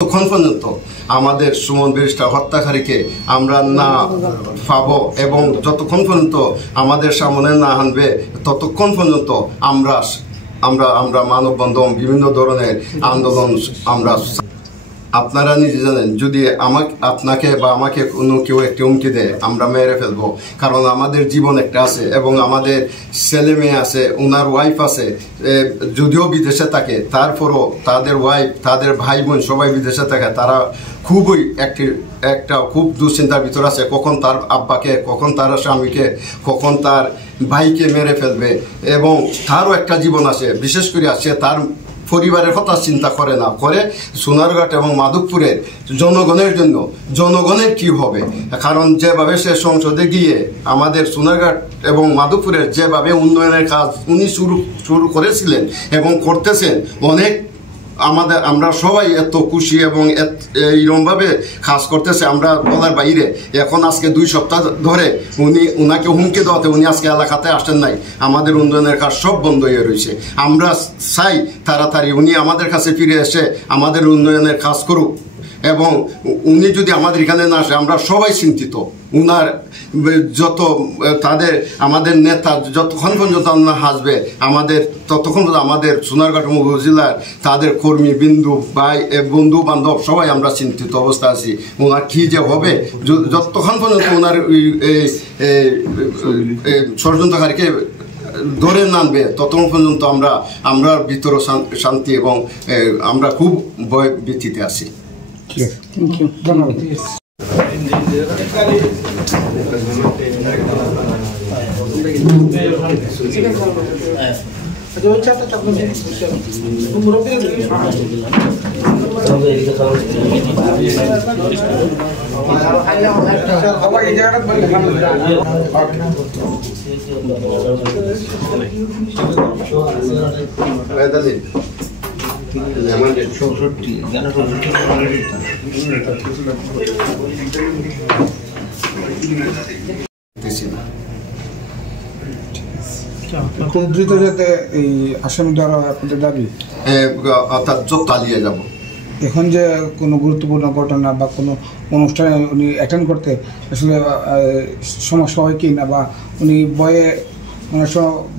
ততক্ষণ পর্যন্ত আমাদের সুমন ব্যারিস্টার হত্যাকারীকে আমরা না পাবো এবং যতক্ষণ পর্যন্ত আমাদের সামনে না আনবে ততক্ষণ পর্যন্ত আমরা আমরা আমরা মানববন্ধন বিভিন্ন ধরনের আন্দোলন আমরা। আপনারা নিজে জানেন, যদি আপনাকে বা আমাকে কোনো কেউ একটা হুমকি দেয় আমরা মেরে ফেলবো, কারণ আমাদের জীবন একটা আছে এবং আমাদের ছেলে মেয়ে আছে, ওনার ওয়াইফ আছে, যদিও বিদেশে থাকে তারপরও তাদের ওয়াইফ তাদের ভাই বোন সবাই বিদেশে থাকে। তারা খুবই একটা খুব দুশ্চিন্তার ভিতর আছে, কখন তার আব্বাকে, কখন তার স্বামীকে, কখন তার ভাইকে মেরে ফেলবে। এবং তারও একটা জীবন আছে, বিশেষ করে সে তার পরিবারের কথা চিন্তা করে না, করে সোনারঘাট এবং মাধবপুরের জনগণের জন্য। জনগণের কি হবে? কারণ যেভাবে সে সংসদে গিয়ে আমাদের সোনারঘাট এবং মাধবপুরের যেভাবে উন্নয়নের কাজ উনি শুরু করেছিলেন এবং করতেছেন, অনেক আমরা সবাই এত খুশি এবং এইরকমভাবে কাজ করতেছে আমরা বলার বাইরে। এখন আজকে 2 সপ্তাহ ধরে উনাকে হুমকি দেওয়াতে উনি আজকে এলাকাতে আসেন নাই। আমাদের উন্নয়নের কাজ সব বন্ধ হয়ে রয়েছে। আমরা চাই তাড়াতাড়ি উনি আমাদের কাছে ফিরে এসে আমাদের উন্নয়নের কাজ করুক, এবং উনি যদি আমাদের এখানে না আসে আমরা সবাই চিন্তিত। উনার যত আমাদের নেতা যতক্ষণ পর্যন্ত না হাসবে আমাদের, ততক্ষণ পর্যন্ত আমাদের সোনারঘাট উপজেলার তাদের কর্মী বিন্দু ভাই বন্ধু বান্ধব সবাই আমরা চিন্তিত অবস্থা আছি। ওনার কী যে হবে, যতক্ষণ পর্যন্ত ওনার ষড়যন্ত্রকারীকে ধরে নামবে ততক্ষণ পর্যন্ত আমরা ভিতর শান্তি এবং আমরা খুব ভয় ভীতিতে আছি। Thank you. ধন্যবাদ। খুব দ্রুত যাতে এই আসামি দ্বারা আপনাদের দাবি অর্থাৎ চালিয়ে যাব। এখন যে কোনো গুরুত্বপূর্ণ ঘটনা বা কোনো অনুষ্ঠানে উনি অ্যাটেন্ড করতে আসলে সমস্যা হয় কি না, বা উনি ভয়ে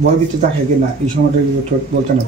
ভয়ভীতি থাকে কিনা এই সময়টা বলতে না।